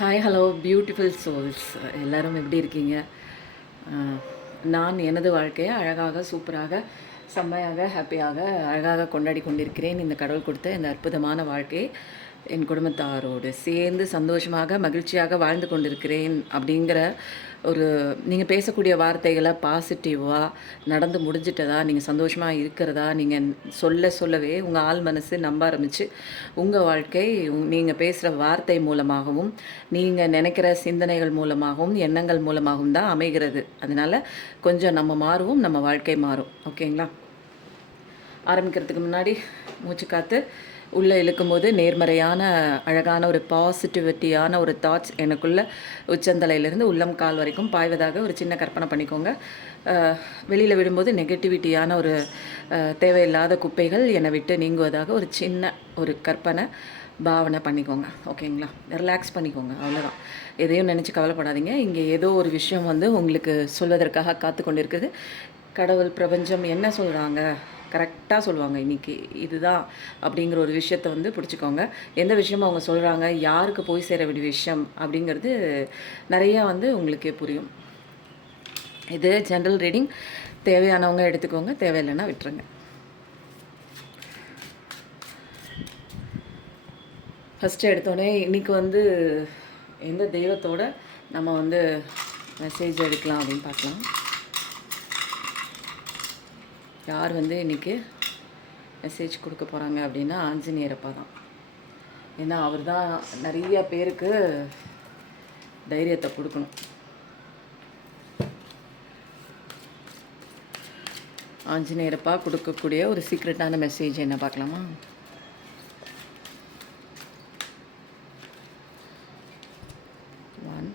Hi hello beautiful souls எல்லோரும் எப்படி இருக்கீங்க? நான் எனது வாழ்க்கையை அழகாக சூப்பராக செம்மையாக ஹாப்பியாக அழகாக கொண்டாடி கொண்டிருக்கிறேன். இந்த கடவுள் கொடுத்த இந்த அற்புதமான வாழ்க்கையை என் குடும்பத்தாரோடு சேர்ந்து சந்தோஷமாக மகிழ்ச்சியாக வாழ்ந்து கொண்டிருக்கிறேன் அப்படிங்கிற ஒரு நீங்கள் பேசக்கூடிய வார்த்தைகளை பாசிட்டிவாக நடந்து முடிஞ்சிட்டதா, நீங்கள் சந்தோஷமாக இருக்கிறதா நீங்கள் சொல்லவே உங்கள் ஆள் மனசு நம்ப ஆரம்பித்து உங்கள் வாழ்க்கை நீங்கள் பேசுகிற வார்த்தை மூலமாகவும் நீங்கள் நினைக்கிற சிந்தனைகள் மூலமாகவும் எண்ணங்கள் மூலமாகவும் தான் அமைகிறது. அதனால் கொஞ்சம் நம்ம மாறுவோம், நம்ம வாழ்க்கை மாறும். ஓகேங்களா? ஆரம்பிக்கிறதுக்கு முன்னாடி மூச்சு காற்று உள்ளே இழுக்கும்போது நேர்மறையான அழகான ஒரு பாசிட்டிவிட்டியான ஒரு தாட்ஸ் எனக்குள்ளே உச்சந்தலையிலேருந்து உள்ளம் கால் வரைக்கும் பாய்வதாக ஒரு சின்ன கற்பனை பண்ணிக்கோங்க. வெளியில் விடும்போது நெகட்டிவிட்டியான ஒரு தேவையில்லாத குப்பைகள் என்னை விட்டு நீங்குவதாக ஒரு சின்ன ஒரு கற்பனை பாவனை பண்ணிக்கோங்க. ஓகேங்களா? ரிலாக்ஸ் பண்ணிக்கோங்க, அவ்வளோதான். எதையும் நினச்சி கவலைப்படாதீங்க. இங்கே ஏதோ ஒரு விஷயம் உங்களுக்கு சொல்வதற்காக காத்து கொண்டு இருக்குது. கடவுள் பிரபஞ்சம் என்ன சொல்கிறாங்க, கரெக்டாக சொல்லுவாங்க. இன்றைக்கி இதுதான் அப்படிங்கிற ஒரு விஷயத்தை பிடிச்சிக்கோங்க. எந்த விஷயமும் அவங்க சொல்கிறாங்க, யாருக்கு போய் சேர வேண்டிய விஷயம் அப்படிங்கிறது நிறையா உங்களுக்கே புரியும். இது ஜென்ரல் ரீடிங். தேவையானவங்க எடுத்துக்கோங்க, தேவையில்லைன்னா விட்டுருங்க. ஃபஸ்ட்டு எடுத்தோடனே இன்றைக்கி எந்த தெய்வத்தோட நம்ம மெசேஜ் எடுக்கலாம் அப்படின்னு பார்க்கலாம். யார் இன்றைக்கி மெசேஜ் கொடுக்க போகிறாங்க அப்படின்னா ஆஞ்சநேயரப்பா தான். ஏன்னா அவர் தான் நிறைய பேருக்கு தைரியத்தை கொடுக்கணும். ஆஞ்சநேயரப்பா கொடுக்கக்கூடிய ஒரு சீக்ரெட்டான மெசேஜ் என்ன பார்க்கலாமா? ஒன்,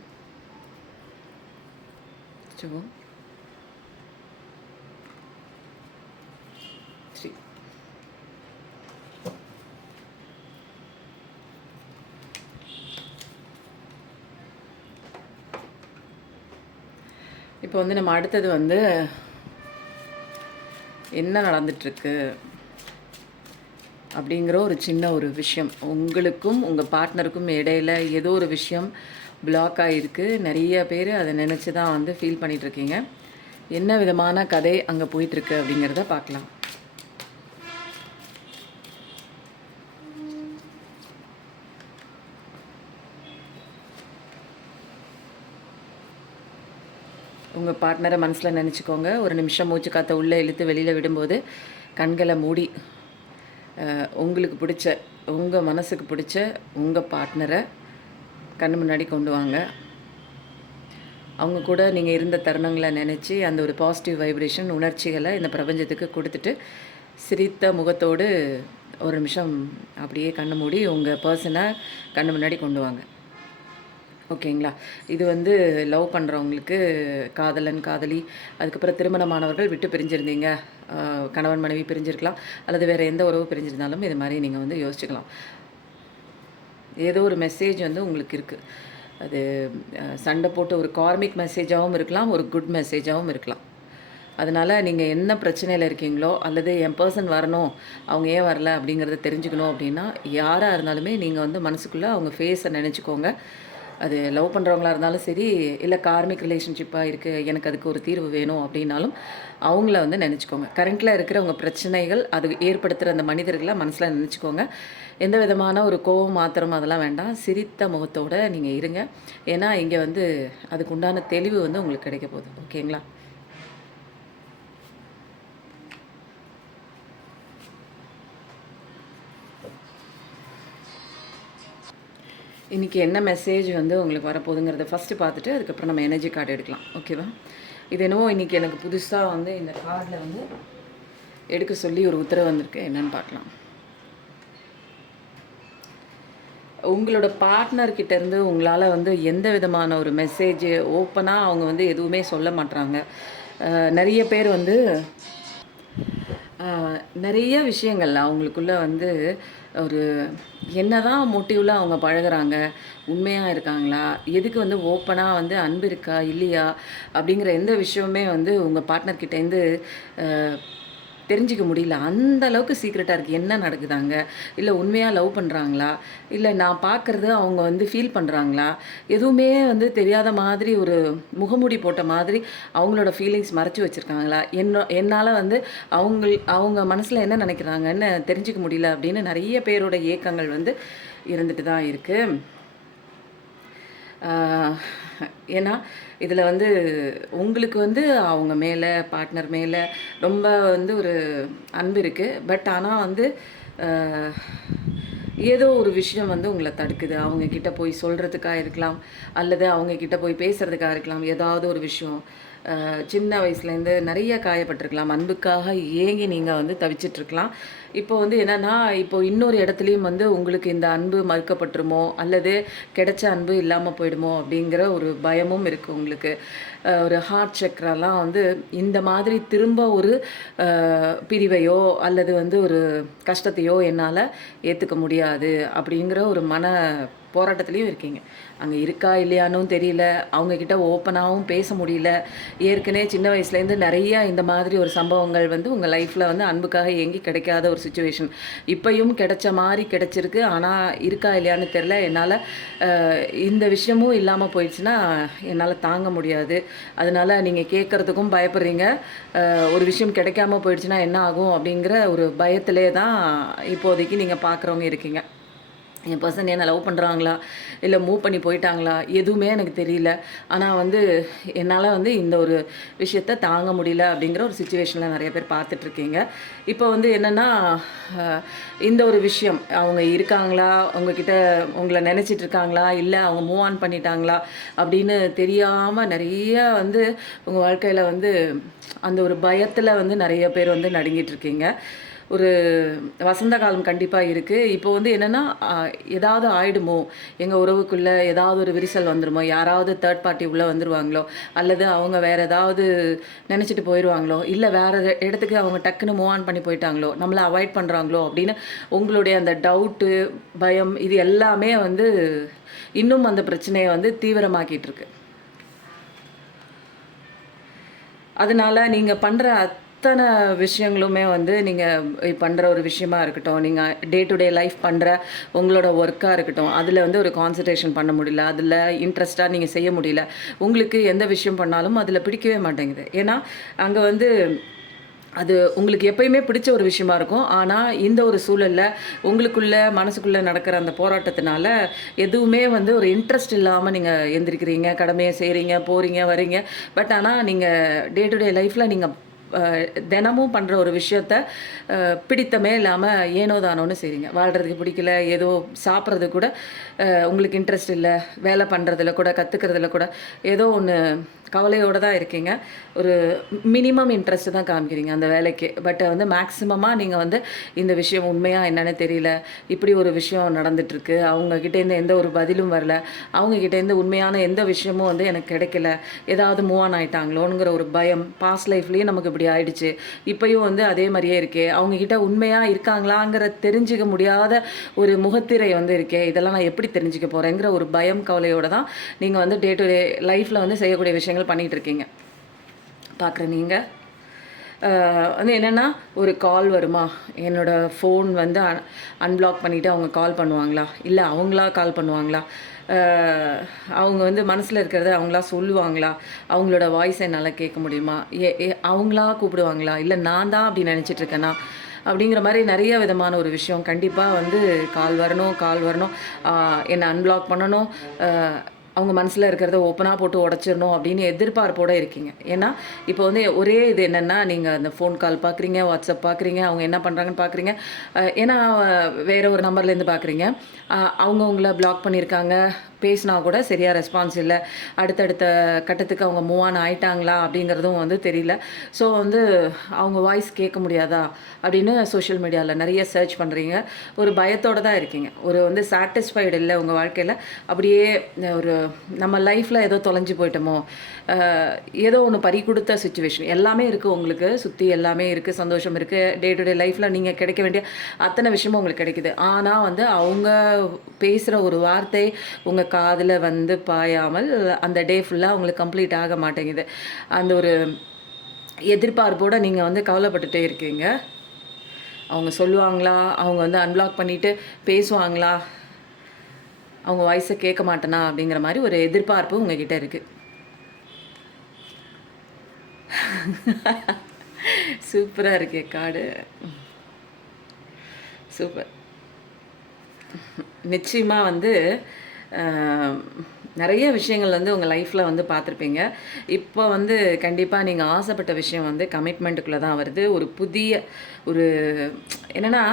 டூ, இப்போ நம்ம அடுத்தது என்ன நடந்துட்டுருக்கு அப்படிங்கிற ஒரு சின்ன ஒரு விஷயம். உங்களுக்கும் உங்கள் பார்ட்னருக்கும் இடையில் ஏதோ ஒரு விஷயம் பிளாக் ஆகிருக்கு. நிறைய பேர் அதை நினச்சி தான் ஃபீல் பண்ணிகிட்ருக்கீங்க. என்ன விதமான கதை அங்கே போயிட்டுருக்கு அப்படிங்கிறத பார்க்கலாம். உங்கள் பார்ட்னரை மனசில் நினச்சிக்கோங்க. ஒரு நிமிஷம் மூச்சு காற்றை உள்ளே இழுத்து வெளியில் விடும்போது கண்களை மூடி உங்களுக்கு பிடிச்ச, உங்கள் மனசுக்கு பிடிச்ச உங்கள் பார்ட்னரை கண்ணு முன்னாடி கொண்டு வாங்க. அவங்க கூட நீங்கள் இருந்த தருணங்களை நினச்சி அந்த ஒரு பாசிட்டிவ் வைப்ரேஷன் உணர்ச்சிகளை இந்த பிரபஞ்சத்துக்கு கொடுத்துட்டு சிரித்த முகத்தோடு ஒரு நிமிஷம் அப்படியே கண்ணு மூடி உங்கள் பர்சனை கண்ணு முன்னாடி கொண்டு வாங்க. ஓகேங்களா? இது லவ் பண்ணுறவங்களுக்கு, காதலன் காதலி, அதுக்கப்புறம் திருமணமானவர்கள் விட்டு பிரிஞ்சிருந்தீங்க, கணவன் மனைவி பிரிஞ்சிருக்கலாம், அல்லது வேறு எந்த உறவு பிரிஞ்சிருந்தாலும் இது மாதிரி நீங்கள் யோசிச்சுக்கலாம். ஏதோ ஒரு மெசேஜ் உங்களுக்கு இருக்குது. அது சண்டை போட்டு ஒரு கார்மிக் மெசேஜாகவும் இருக்கலாம், ஒரு குட் மெசேஜாகவும் இருக்கலாம். அதனால் நீங்கள் என்ன பிரச்சனையில் இருக்கீங்களோ, அல்லது என் பர்சன் வரணும், அவங்க ஏன் வரல அப்படிங்கிறத தெரிஞ்சுக்கணும் அப்படின்னா, யாராக இருந்தாலுமே நீங்கள் மனசுக்குள்ளே அவங்க ஃபேஸை நினச்சிக்கோங்க. அது லவ் பண்ணுறவங்களா இருந்தாலும் சரி, இல்லை கார்மிக் ரிலேஷன்ஷிப்பாக இருக்குது, எனக்கு அதுக்கு ஒரு தீர்வு வேணும் அப்படின்னாலும் அவங்கள நினச்சிக்கோங்க. கரண்ட்டில் இருக்கிற உங்கள் பிரச்சனைகள், அது ஏற்படுத்துகிற அந்த மனிதர்களை மனசில் நினச்சிக்கோங்க. எந்த விதமான ஒரு கோவம் மாத்திரம் அதெல்லாம் வேண்டாம். சிரித்த முகத்தோடு நீங்கள் இருங்க. ஏன்னா இங்கே அதுக்கு உண்டான தெளிவு உங்களுக்கு கிடைக்க போகுது. ஓகேங்களா? இன்றைக்கி என்ன மெசேஜ் உங்களுக்கு வரப்போகுதுங்கிறத ஃபஸ்ட்டு பார்த்துட்டு அதுக்கப்புறம் நம்ம எனர்ஜி கார்டு எடுக்கலாம். ஓகேவா? இது என்னவோ இன்றைக்கி எனக்கு புதுசாக இந்த கார்டில் எடுக்க சொல்லி ஒரு உத்தரவு வந்திருக்கு. என்னன்னு பார்க்கலாம். உங்களோட பார்ட்னர்கிட்டேருந்து உங்களால் எந்த விதமான ஒரு மெசேஜ் ஓப்பனாக அவங்க எதுவுமே சொல்ல மாட்டுறாங்க. நிறைய பேர் நிறைய விஷயங்கள் அவங்களுக்குள்ளே ஒரு என்னதான் மோட்டிவில் அவங்க பழகுறாங்க, உண்மையாக இருக்காங்களா, எதுக்கு ஓப்பனாக அன்பு இருக்கா இல்லையா அப்படிங்கிற எந்த விஷயமுமே உங்கள் பார்ட்னர்கிட்டேருந்து தெரிஞ்சுக்க முடியல. அந்த அளவுக்கு சீக்ரெட்டாக இருக்குது. என்ன நடக்குதாங்க? இல்லை உண்மையாக லவ் பண்ணுறாங்களா? இல்லை நான் பார்க்குறது அவங்க வந்து ஃபீல் பண்ணுறாங்களா? எதுவுமே வந்து தெரியாத மாதிரி ஒரு முகமூடி போட்ட மாதிரி அவங்களோட ஃபீலிங்ஸ் மறைச்சி வச்சுருக்காங்களா? என்னால் வந்து அவங்க மனசில் என்ன நினைக்கிறாங்கன்னு தெரிஞ்சுக்க முடியல அப்படின்னு நிறைய பேரோட ஏக்கங்கள் வந்து இருந்துட்டு தான் இருக்குது. ஏன்னா இதில் வந்து உங்களுக்கு வந்து அவங்க மேலே, பார்ட்னர் மேலே ரொம்ப வந்து ஒரு அன்பு இருக்குது. பட் ஆனால் வந்து ஏதோ ஒரு விஷயம் வந்து உங்களை தடுக்குது. அவங்கக்கிட்ட போய் சொல்கிறதுக்காக இருக்கலாம், அல்லது அவங்கக்கிட்ட போய் பேசுகிறதுக்காக இருக்கலாம். ஏதாவது ஒரு விஷயம் சின்ன வயசுலேருந்து நிறைய காயப்பட்டிருக்கலாம். அன்புக்காக ஏங்கி நீங்கள் வந்து தவிச்சிட்ருக்கலாம். இப்போ வந்து என்னென்னா, இப்போ இன்னொரு இடத்துலையும் வந்து உங்களுக்கு இந்த அன்பு மறுக்கப்பட்டுருமோ, அல்லது கிடைச்ச அன்பு இல்லாமல் போயிடுமோ அப்படிங்கிற ஒரு பயமும் இருக்குது உங்களுக்கு. ஒரு ஹார்ட் சக்கரெல்லாம் வந்து இந்த மாதிரி திரும்ப ஒரு பிரிவையோ அல்லது வந்து ஒரு கஷ்டத்தையோ என்னால் ஏற்றுக்க முடியாது அப்படிங்கிற ஒரு போராட்டத்துலேயும் இருக்கீங்க. அங்கே இருக்கா இல்லையானும் தெரியல, அவங்கக்கிட்ட ஓப்பனாகவும் பேச முடியல. ஏற்கனவே சின்ன வயசுலேருந்து நிறையா இந்த மாதிரி ஒரு சம்பவங்கள் வந்து உங்கள் லைஃப்பில் வந்து அன்புக்காக ஏங்கி கிடைக்காத ஒரு சுச்சுவேஷன். இப்போயும் கிடைச்ச மாதிரி கிடைச்சிருக்கு. ஆனால் இருக்கா இல்லையான்னு தெரில. என்னால் இந்த விஷயமும் இல்லாமல் போயிடுச்சுன்னா என்னால் தாங்க முடியாது. அதனால் நீங்கள் கேட்குறதுக்கும் பயப்படுறீங்க. ஒரு விஷயம் கிடைக்காம போயிடுச்சுன்னா என்ன ஆகும் அப்படிங்கிற ஒரு பயத்திலே தான் இப்போதைக்கு நீங்கள் பார்க்குறவங்க இருக்கீங்க. என் பர்சன் என்ன லவ் பண்ணுறாங்களா, இல்லை மூவ் பண்ணி போயிட்டாங்களா, எதுவுமே எனக்கு தெரியல. ஆனால் வந்து என்னால் வந்து இந்த ஒரு விஷயத்த தாங்க முடியல அப்படிங்கிற ஒரு சுச்சுவேஷனில் நிறைய பேர் பார்த்துட்ருக்கீங்க. இப்போ வந்து என்னென்னா, இந்த ஒரு விஷயம் அவங்க இருக்காங்களா, உங்ககிட்ட உங்களை நினச்சிட்ருக்காங்களா, இல்லை அவங்க மூவ் ஆன் பண்ணிட்டாங்களா அப்படின்னு தெரியாமல் நிறைய வந்து உங்கள் வாழ்க்கையில் வந்து அந்த ஒரு பயத்தில் வந்து நிறைய பேர் வந்து நடுங்கிட்டுருக்கீங்க. ஒரு வசந்த காலம் கண்டிப்பாக இருக்குது. இப்போ வந்து என்னென்னா, ஏதாவது ஆயிடுமோ, எங்கள் உறவுக்குள்ளே ஏதாவது ஒரு விரிசல் வந்துடுமோ, யாராவது தேர்ட் பார்ட்டி உள்ளே வந்துடுவாங்களோ, அல்லது அவங்க வேறு ஏதாவது நினச்சிட்டு போயிடுவாங்களோ, இல்லை வேறு இடத்துக்கு அவங்க டக்குன்னு மூவ் ஆன் பண்ணி போயிட்டாங்களோ, நம்மளை அவாய்ட் பண்ணுறாங்களோ அப்படின்னு உங்களுடைய அந்த டவுட்டு, பயம் இது எல்லாமே வந்து இன்னும் அந்த பிரச்சனையை வந்து தீவிரமாக்கிட்டு இருக்கு. அதனால் நீங்கள் பண்ணுற அத்தனை விஷயங்களுமே வந்து நீங்கள் பண்ணுற ஒரு விஷயமா இருக்கட்டும், நீங்கள் டே டு டே லைஃப் பண்ணுற உங்களோட ஒர்க்காக இருக்கட்டும், அதில் வந்து ஒரு கான்சன்ட்ரேஷன் பண்ண முடியல, அதில் இன்ட்ரெஸ்ட்டாக நீங்கள் செய்ய முடியல. உங்களுக்கு எந்த விஷயம் பண்ணாலும் அதில் பிடிக்கவே மாட்டேங்குது. ஏன்னா அங்கே வந்து அது உங்களுக்கு எப்பயுமே பிடிச்ச ஒரு விஷயமா இருக்கும். ஆனால் இந்த ஒரு சூழலில் உங்களுக்குள்ளே மனசுக்குள்ளே நடக்கிற அந்த போராட்டத்தினால எதுவுமே வந்து ஒரு இன்ட்ரெஸ்ட் இல்லாமல் நீங்கள் எந்திரிக்கிறீங்க, கடமையை செய்கிறீங்க, போகிறீங்க, வரீங்க. பட் ஆனால் நீங்கள் டே டு டே லைஃப்பில் நீங்கள் தினமும் பண்ணுற ஒரு விஷயத்த பிடித்தமே இல்லாமல் ஏனோ தானோன்னு செய்கிறீங்க. வாழ்கிறதுக்கு பிடிக்கல, ஏதோ சாப்பிட்றது கூட உங்களுக்கு இன்ட்ரெஸ்ட் இல்லை, வேலை பண்ணுறதுல கூட, கற்றுக்கிறதுல கூட ஏதோ ஒன்று கவலையோடு தான் இருக்கீங்க. ஒரு மினிமம் இன்ட்ரெஸ்ட்டு தான் காமிக்கிறீங்க அந்த வேலைக்கு. பட் வந்து மேக்ஸிமமாக நீங்கள் வந்து இந்த விஷயம் உண்மையாக என்னென்னு தெரியல, இப்படி ஒரு விஷயம் நடந்துகிட்ருக்கு, அவங்கக்கிட்டேருந்து எந்த ஒரு பதிலும் வரல, அவங்கக்கிட்டேருந்து உண்மையான எந்த விஷயமும் வந்து எனக்கு கிடைக்கல, ஏதாவது மூவ் ஆன் ஆகிட்டாங்களோங்கிற ஒரு பயம். பாஸ்ட் லைஃப்லேயும் நமக்கு இப்படி ஆயிடுச்சு, இப்போயும் வந்து அதே மாதிரியே இருக்கே, அவங்கக்கிட்ட உண்மையாக இருக்காங்களாங்கிற தெரிஞ்சிக்க முடியாத ஒரு முகத்திரை வந்து இருக்கே, இதெல்லாம் நான் எப்படி தெரிஞ்சுக்க போகிறேங்கிற ஒரு பயம், கவலையோடு தான் நீங்கள் வந்து டே டு டே லைஃப்பில் வந்து செய்யக்கூடிய விஷயங்கள் பண்ணிகிட்ருக்கீங்க. பார்க்குற நீங்கள் வந்து என்னென்னா, ஒரு கால் வருமா, என்னோடய ஃபோன் வந்து அன்பிளாக் பண்ணிவிட்டு அவங்க கால் பண்ணுவாங்களா, இல்லை அவங்களா கால் பண்ணுவாங்களா, அவங்க வந்து மனசில் இருக்கிறத அவங்களா சொல்லுவாங்களா, அவங்களோட வாய்ஸை என்னால் கேட்க முடியுமா, அவங்களா கூப்பிடுவாங்களா, இல்லை நான் தான் அப்படி நினச்சிட்ருக்கேனா அப்படிங்கிற மாதிரி நிறைய விதமான ஒரு விஷயம். கண்டிப்பாக வந்து கால் வரணும், என்னை அன்பிளாக் பண்ணணும், அவங்க மனசில் இருக்கிறத ஓப்பனாக போட்டு உடச்சிடணும் அப்படின்னு எதிர்பார்ப்போடு இருக்கீங்க. ஏன்னா இப்போ வந்து ஒரே இது என்னென்னா, நீங்கள் அந்த ஃபோன் கால் பார்க்குறீங்க, வாட்ஸ்அப் பார்க்குறீங்க, அவங்க என்ன பண்ணுறாங்கன்னு பார்க்குறீங்க. ஏன்னா வேறு ஒரு நம்பர்லேருந்து பார்க்குறீங்க, அவங்க உங்களை பிளாக் பண்ணியிருக்காங்க, பேசினா கூட சரியாக ரெஸ்பான்ஸ் இல்லை, அடுத்தடுத்த கட்டத்துக்கு அவங்க மூவ் ஆன் ஆகிட்டாங்களா அப்படிங்கிறதும் வந்து தெரியல. ஸோ வந்து அவங்க வாய்ஸ் கேட்க முடியாதா அப்படின்னு சோஷியல் மீடியாவில் நிறைய சர்ச் பண்ணுறீங்க. ஒரு பயத்தோடு தான் இருக்கீங்க. ஒரு வந்து சாட்டிஸ்ஃபைடு இல்லை உங்கள் வாழ்க்கையில். அப்படியே ஒரு நம்ம லைஃப்பில் ஏதோ தொலைஞ்சு போயிட்டோமோ, ஏதோ ஒன்று பறி கொடுத்த சுச்சுவேஷன் எல்லாமே இருக்குது உங்களுக்கு சுற்றி, எல்லாமே இருக்குது, சந்தோஷம் இருக்குது, டே டு டே லைஃப்பில் நீங்கள் கிடைக்க வேண்டிய அத்தனை விஷயமும் உங்களுக்கு கிடைக்குது. ஆனால் வந்து அவங்க பேசுகிற ஒரு வார்த்தை உங்கள் காதில் வந்து பாயாமல் அந்த டே ஃபுல்லாக அவங்களுக்கு கம்ப்ளீட் ஆக மாட்டேங்குது. அந்த ஒரு எதிர்பார்ப்போடு நீங்கள் வந்து கவலைப்பட்டுட்டே இருக்கீங்க. அவங்க சொல்லுவாங்களா, அவங்க வந்து அன்பிளாக் பண்ணிவிட்டு பேசுவாங்களா, அவங்க வாய்ஸை கேட்க மாட்டேனா அப்படிங்கிற மாதிரி ஒரு எதிர்பார்ப்பு உங்ககிட்ட இருக்குது. சூப்பராக இருக்கே கார்டு, சூப்பர். நிச்சயமாக வந்து நிறைய விஷயங்கள் வந்து உங்கள் லைஃப்பில் வந்து பார்த்துருப்பீங்க. இப்போ வந்து கண்டிப்பாக நீங்கள் ஆசைப்பட்ட விஷயம் வந்து கமிட்மெண்ட்டுக்குள்ளே தான் வருது. ஒரு புதிய ஒரு என்னென்னா,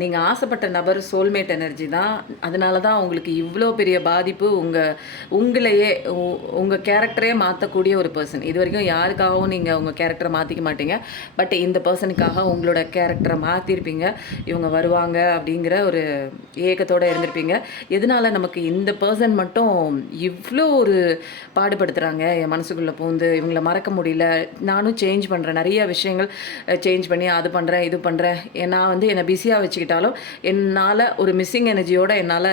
நீங்கள் ஆசைப்பட்ட நபர் சோல்மேட் எனர்ஜி தான். அதனால தான் உங்களுக்கு இவ்வளோ பெரிய பாதிப்பு. உங்களையே உங்கள் கேரக்டரே மாற்றக்கூடிய ஒரு பர்சன். இது வரைக்கும் யாருக்காகவும் நீங்கள் உங்கள் கேரக்டரை மாற்றிக்க மாட்டீங்க. பட் இந்த பர்சனுக்காக உங்களோட கேரக்டரை மாற்றிருப்பீங்க. இவங்க வருவாங்க அப்படிங்கிற ஒரு ஏக்கத்தோடு இருந்திருப்பீங்க. எதனால் நமக்கு இந்த பர்சன் மட்டும் இவ்வளோ ஒரு பாடுபடுத்துகிறாங்க, என் மனசுக்குள்ளே பூந்து இவங்களை மறக்க முடியல, நானும் சேஞ்ச் பண்ணுறேன், நிறைய விஷயங்கள் சேஞ்ச் பண்ணி அது பண்ணுறேன் இது பண்ணுறேன், நான் வந்து என்னை பிஸியாக வச்சுக்கிட்டாலும் என்னால் ஒரு மிஸ்ஸிங் எனர்ஜியோடு என்னால்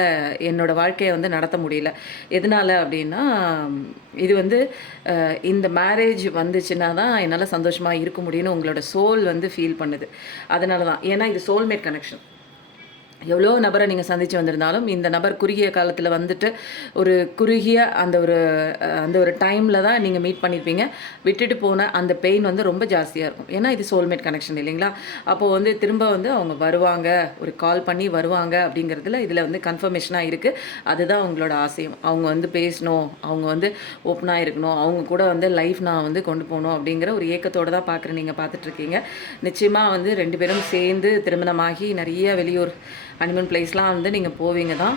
என்னோடய வாழ்க்கையை வந்து நடத்த முடியல. எதனால் அப்படின்னா, இது வந்து இந்த மேரேஜ் வந்துச்சுன்னா தான் என்னால் சந்தோஷமாக இருக்க முடியும்னு உங்களோட சோல் வந்து ஃபீல் பண்ணுது. அதனால தான், ஏன்னா இது சோல்மேட் கனெக்ஷன். எவ்வளோ நபரை நீங்கள் சந்தித்து வந்திருந்தாலும் இந்த நபர் குறுகிய காலத்தில் வந்துட்டு ஒரு குறுகிய அந்த ஒரு டைமில் தான் நீங்கள் மீட் பண்ணியிருப்பீங்க. விட்டுட்டு போன அந்த பெயின் வந்து ரொம்ப ஜாஸ்தியாக இருக்கும். ஏன்னா இது சோல்மேட் கனெக்ஷன் இல்லைங்களா? அப்போது வந்து திரும்ப வந்து அவங்க வருவாங்க, ஒரு கால் பண்ணி வருவாங்க அப்படிங்கிறதுல இதில் வந்து கன்ஃபர்மேஷனாக இருக்குது. அதுதான் அவங்களோட ஆசையும். அவங்க வந்து பேசணும், அவங்க வந்து ஓப்பனாக இருக்கணும், அவங்க கூட வந்து லைஃப் நான் வந்து கொண்டு போகணும் அப்படிங்கிற ஒரு ஏக்கத்தோடு தான் பார்க்குறேன். நீங்கள் பார்த்துட்ருக்கீங்க. நிச்சயமாக வந்து 2 பேரும் சேர்ந்து திருமணமாகி நிறைய வெளியூர் ஹனிமூன் பிளேஸ்லாம் வந்து நீங்கள் போவீங்க தான்.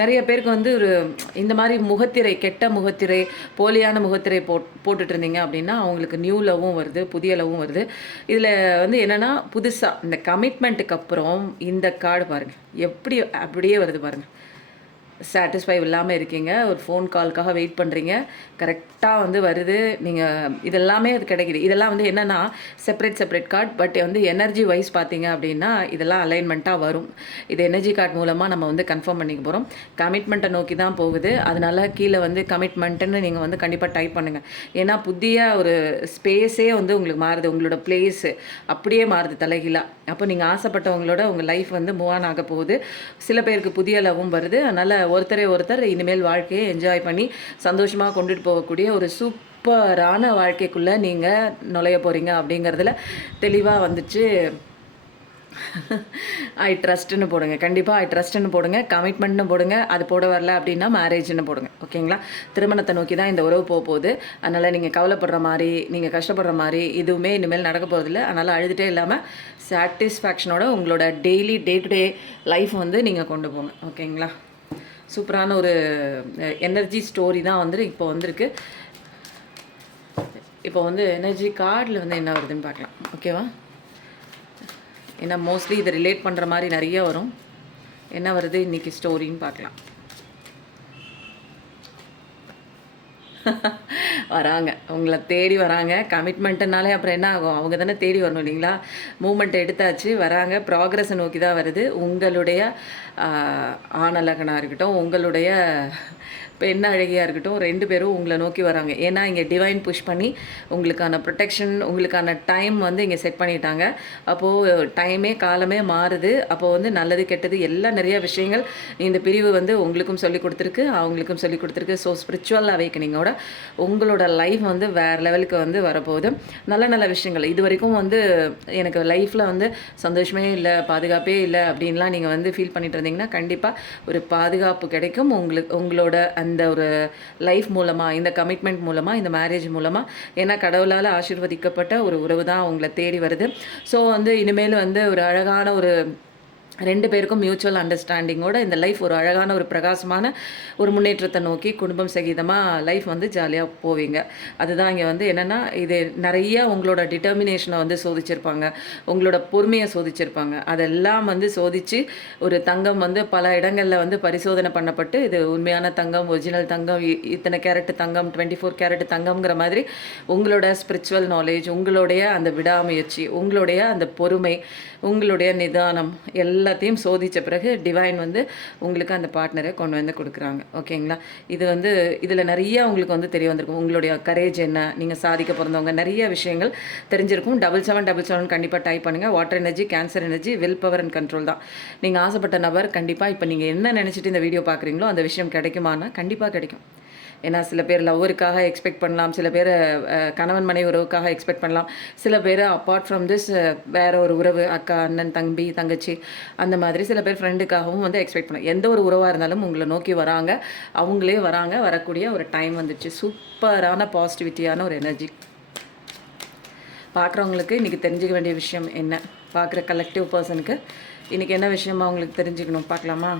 நிறைய பேருக்கு வந்து ஒரு இந்த மாதிரி முகத்திரை, கெட்ட முகத்திரை, போலியான முகத்திரை போட்டுட்டு இருந்தீங்க அப்படின்னா அவங்களுக்கு நியூ லவ்வும் வருது, புதிய லவ்வும் வருது. இதில் வந்து என்னென்னா, புதுசாக இந்த கமிட்மெண்ட்டுக்கு அப்புறம் இந்த கார்டு பாருங்கள் எப்படி அப்படியே வருது பாருங்கள். சாட்டிஸ்ஃபை இல்லாமல் இருக்கீங்க, ஒரு ஃபோன் கால்க்காக வெயிட் பண்ணுறீங்க, கரெக்டாக வந்து வருது. நீங்கள் இதெல்லாமே அது கிடைக்கிது. இதெல்லாம் வந்து என்னென்னா செப்பரேட் கார்டு. பட் வந்து எனர்ஜி வைஸ் பார்த்தீங்க அப்படின்னா இதெல்லாம் அலைன்மெண்ட்டாக வரும். இது எனர்ஜி கார்டு மூலமாக நம்ம வந்து கன்ஃபார்ம் பண்ணிக்க போகிறோம். கமிட்மெண்ட்டை நோக்கி தான் போகுது. அதனால் கீழே வந்து கமிட்மெண்ட்டுன்னு நீங்கள் வந்து கண்டிப்பாக டைப் பண்ணுங்கள். ஏன்னா புதிய ஒரு ஸ்பேஸே வந்து உங்களுக்கு மாறுது, உங்களோட பிளேஸு அப்படியே மாறுது தலைகீழாக. அப்போ நீங்கள் ஆசைப்பட்டவங்களோட உங்கள் லைஃப் வந்து மூவ் ஆன் ஆக போகுது. சில பேருக்கு புதிய லவ்வும் வருது. அதனால் ஒருத்தர் இனிமேல் வாழ்க்கையை என்ஜாய் பண்ணி சந்தோஷமாக கொண்டுட்டு போகக்கூடிய ஒரு சூப்பரான வாழ்க்கைக்குள்ளே நீங்கள் நுழைய போகிறீங்க அப்படிங்கிறதுல தெளிவாக வந்துச்சு. ஐ ட்ரஸ்ட்டுன்னு போடுங்க, கண்டிப்பாக ஐ ட்ரஸ்ட்டுன்னு போடுங்க, கமிட்மெண்ட்னு போடுங்க. அது போட வரல அப்படின்னா மேரேஜ்னு போடுங்க. ஓகேங்களா? திருமணத்தை நோக்கி தான் இந்த உறவு போகுது. அதனால் நீங்கள் கவலைப்படுற மாதிரி, நீங்கள் கஷ்டப்படுற மாதிரி எதுவுமே இனிமேல் நடக்க போகிறதில்ல. அதனால் அழுதுகிட்டே இல்லாமல் சாட்டிஸ்ஃபேக்ஷனோட உங்களோட daily day to day life வந்து நீங்கள் கொண்டு போங்க. ஓகேங்களா? சூப்பரான ஒரு எனர்ஜி ஸ்டோரி தான் வந்து இப்போ வந்திருக்கு. இப்போ வந்து எனர்ஜி கார்டில் வந்து என்ன வருதுன்னு பார்க்கலாம். ஓகேவா? ஏன்னா மோஸ்ட்லி இதை ரிலேட் பண்ணுற மாதிரி நிறைய வரும். என்ன வருது இன்றைக்கி ஸ்டோரின்னு பார்க்கலாம். வராங்க, உங்களை தேடி வராங்க. கமிட்மெண்ட்டுனாலே அப்புறம் என்ன ஆகும், அவங்க தானே தேடி வரணும் இல்லைங்களா? மூமெண்ட் எடுத்தாச்சு, வராங்க. ப்ராக்ரஸை நோக்கி தான் வருது. உங்களுடைய ஆணழகனாக இருக்கட்டும், உங்களுடைய பெண் அழகியாக இருக்கட்டும், 2 பேரும் உங்களை நோக்கி வராங்க. ஏன்னா இங்கே டிவைன் புஷ் பண்ணி உங்களுக்கான ப்ரொடெக்ஷன், உங்களுக்கான டைம் வந்து இங்கே செட் பண்ணிட்டாங்க. அப்போது டைமே காலமே மாறுது. அப்போது வந்து நல்லது கெட்டது எல்லாம் நிறைய விஷயங்கள் இந்த பிரிவு வந்து உங்களுக்கும் சொல்லி கொடுத்துருக்கு, அவங்களுக்கும் சொல்லி கொடுத்துருக்கு. ஸோ ஸ்பிரிச்சுவல் அவேக்கனிங்கோட உங்களோட லைஃப் வந்து வேறு லெவலுக்கு வந்து வரப்போகுது. நல்ல நல்ல விஷயங்கள். இது வரைக்கும் வந்து எனக்கு லைஃப்பில் வந்து சந்தோஷமே இல்லை, பாதுகாப்பே இல்லை அப்படின்லாம் நீங்கள் வந்து ஃபீல் பண்ணிட்டு இருந்தீங்கன்னா கண்டிப்பாக ஒரு பாதுகாப்பு கிடைக்கும். உங்களோட அந்த ஒரு லைஃப் மூலமாக, இந்த கமிட்மெண்ட் மூலமாக, இந்த மேரேஜ் மூலமாக. ஏன்னா கடவுளால் ஆசீர்வதிக்கப்பட்ட ஒரு உறவு தான் உங்களை தேடி வருது. ஸோ வந்து இனிமேல் வந்து ஒரு அழகான ஒரு 2 பேருக்கும் மியூச்சுவல் அண்டர்ஸ்டாண்டிங்கோட இந்த லைஃப் ஒரு அழகான ஒரு பிரகாசமான ஒரு முன்னேற்றத்தை நோக்கி குடும்பம் சகிதமாக லைஃப் வந்து ஜாலியாக போவீங்க. அதுதான் இங்கே வந்து என்னென்னா, இது நிறைய உங்களோட டிட்டர்மினேஷனை வந்து சோதிச்சிருப்பாங்க, உங்களோட பொறுமையை சோதிச்சிருப்பாங்க. அதெல்லாம் வந்து சோதித்து ஒரு தங்கம் வந்து பல இடங்களில் வந்து பரிசோதனை பண்ணப்பட்டு இது உண்மையான தங்கம், ஒரிஜினல் தங்கம், இத்தனை கேரட் தங்கம், 24 கேரட் தங்கம்ங்கிற மாதிரி உங்களோட ஸ்பிரிச்சுவல் நாலேஜ், உங்களுடைய அந்த விடாமுயற்சி, உங்களுடைய அந்த பொறுமை, உங்களுடைய நிதானம் எல்லாம் எல்லாத்தையும் சோதித்த பிறகு டிவைன் வந்து உங்களுக்கு அந்த பார்ட்னரை கொண்டு வந்து கொடுக்குறாங்க. ஓகேங்களா? இது வந்து இதில் நிறைய உங்களுக்கு வந்து தெரிய வந்திருக்கும். உங்களுடைய கரேஜ் என்ன, நீங்கள் சாதிக்க பிறந்தவங்க, நிறைய விஷயங்கள் தெரிஞ்சிருக்கும். 7777 கண்டிப்பாக டைப் பண்ணுங்கள். Water energy, cancer energy, will power and control தான். நீங்கள் ஆசைப்பட்ட நபர் கண்டிப்பாக இப்போ நீங்கள் என்ன நினச்சிட்டு இந்த வீடியோ பார்க்குறீங்களோ அந்த விஷயம் கிடைக்குமானா கண்டிப்பாக கிடைக்கும். ஏன்னா சில பேர் லவ்வருக்காக எக்ஸ்பெக்ட் பண்ணலாம், சில பேர் கணவன் மனைவி உறவுக்காக எக்ஸ்பெக்ட் பண்ணலாம், சில பேர் அப்பார்ட் ஃப்ரம் திஸ் வேறு ஒரு உறவு, அக்கா, அண்ணன், தம்பி, தங்கச்சி, அந்த மாதிரி சில பேர் ஃப்ரெண்டுக்காகவும் வந்து எக்ஸ்பெக்ட் பண்ணலாம். எந்த ஒரு உறவாக இருந்தாலும் உங்களை நோக்கி வராங்க, அவங்களே வராங்க, வரக்கூடிய ஒரு டைம் வந்துச்சு. சூப்பரான பாசிட்டிவிட்டியான ஒரு எனர்ஜி. பார்க்குறவங்களுக்கு இன்றைக்கி தெரிஞ்சுக்க வேண்டிய விஷயம் என்ன, பார்க்குற கலெக்டிவ் பர்சனுக்கு இன்றைக்கி என்ன விஷயமா அவங்களுக்கு தெரிஞ்சுக்கணும் பார்க்கலாமா?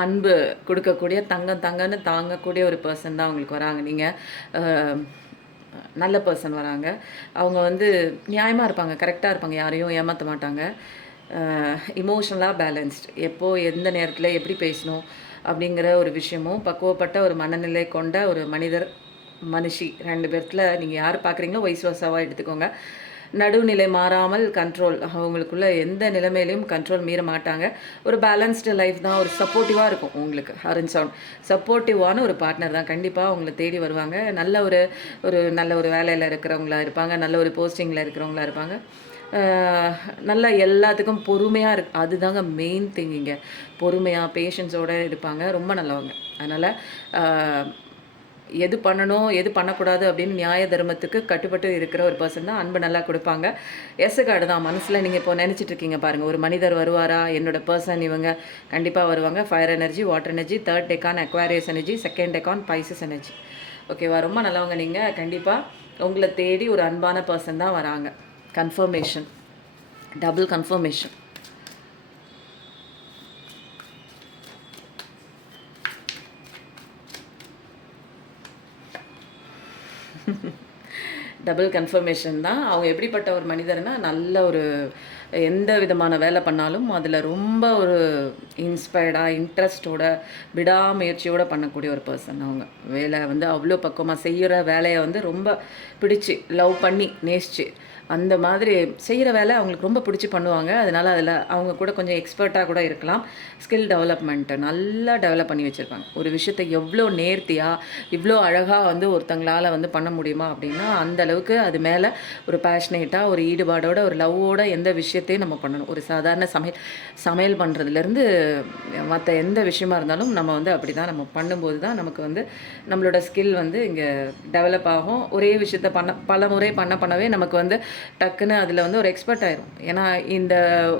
அன்பு கொடுக்கக்கூடிய தங்கன்னு தாங்கக்கூடிய ஒரு பர்சன் தான் அவங்களுக்கு வராங்க. நீங்கள் நல்ல பர்சன் வராங்க. அவங்க வந்து நியாயமாக இருப்பாங்க, கரெக்டாக இருப்பாங்க, யாரையும் ஏமாற்ற மாட்டாங்க. இமோஷனலாக பேலன்ஸ்டு, எப்போது எந்த நேரத்தில் எப்படி பேசணும் அப்படிங்கிற ஒரு விஷயமும் பக்குவப்பட்ட ஒரு மனநிலை கொண்ட ஒரு மனிதர், மனுஷி 2 பேர்த்தில் நீங்கள் யார் பார்க்குறீங்களோ வைஸ் வர்சாவாக எடுத்துக்கோங்க. நடுநிலை மாறாமல் கண்ட்ரோல், அவங்களுக்குள்ள எந்த நிலைமையிலையும் கண்ட்ரோல் மீற மாட்டாங்க. ஒரு பேலன்ஸ்டு லைஃப் தான், ஒரு சப்போர்ட்டிவாக இருக்கும் உங்களுக்கு. ஹரன் சவுண்ட் சப்போர்ட்டிவான ஒரு பார்ட்னர் தான் கண்டிப்பாக அவங்கள தேடி வருவாங்க. நல்ல நல்ல ஒரு வேலையில் இருக்கிறவங்களா இருப்பாங்க, நல்ல ஒரு போஸ்டிங்கில் இருக்கிறவங்களா இருப்பாங்க. நல்லா எல்லாத்துக்கும் பொறுமையாக அதுதாங்க மெயின் திங். இங்கே பொறுமையாக பேஷன்ஸோடு இருப்பாங்க, ரொம்ப நல்லவங்க. அதனால் எது பண்ணணும் எது பண்ணக்கூடாது அப்படின்னு நியாய தர்மத்துக்கு கட்டுப்பட்டு இருக்கிற ஒரு பர்சன் தான். அன்பு நல்லா கொடுப்பாங்க. கார்டு தான். மனசில் நீங்கள் இப்போ நினச்சிட்ருக்கீங்க பாருங்கள், ஒரு மனிதர் வருவாரா, என்னோட பர்சன் இவங்க கண்டிப்பாக வருவாங்க. Fire energy, water energy, 3rd decan Aquarius energy, 2nd decan Pisces energy. ஓகேவா? ரொம்ப நல்லவங்க. நீங்கள் கண்டிப்பாக உங்களை தேடி ஒரு அன்பான பர்சன் தான் வராங்க. Confirmation, double confirmation. Double confirmation தான். அவங்க எப்படிப்பட்ட ஒரு மனிதர்னால், நல்ல ஒரு எந்த விதமான வேலை பண்ணாலும் அதில் ரொம்ப ஒரு இன்ஸ்பயர்டாக, இன்ட்ரெஸ்டோட, விடாமுயற்சியோடு பண்ணக்கூடிய ஒரு பர்சன். அவங்க வேலை வந்து அவ்வளோ பக்குவமாக செய்கிற வேலையை வந்து ரொம்ப பிடிச்சி, லவ் பண்ணி, நேசிச்சு அந்த மாதிரி செய்கிற வேலை அவங்களுக்கு ரொம்ப பிடிச்சி பண்ணுவாங்க. அதனால் அதில் அவங்க கூட கொஞ்சம் எக்ஸ்பர்ட்டாக கூட இருக்கலாம். ஸ்கில் டெவலப்மெண்ட்டை நல்லா டெவலப் பண்ணி வச்சுருப்பாங்க. ஒரு விஷயத்தை எவ்வளோ நேர்த்தியாக, இவ்வளோ அழகாக வந்து ஒருத்தங்களால் வந்து பண்ண முடியுமா அப்படின்னா, அந்தளவுக்கு அது மேலே ஒரு பேஷனேட்டாக, ஒரு ஈடுபாடோட, ஒரு லவ்வோட எந்த விஷயத்தையும் நம்ம பண்ணணும். ஒரு சாதாரண சமையல் பண்ணுறதுலேருந்து மற்ற எந்த விஷயமா இருந்தாலும் நம்ம வந்து அப்படி தான் நம்ம பண்ணும்போது தான் நமக்கு வந்து நம்மளோட ஸ்கில் வந்து இங்கே டெவலப் ஆகும். ஒரே விஷயத்தை பல முறை பண்ணவே நமக்கு வந்து டக்குன்னு அதில் வந்து ஒரு எக்ஸ்பர்ட் ஆயிரும். ஏன்னா இந்த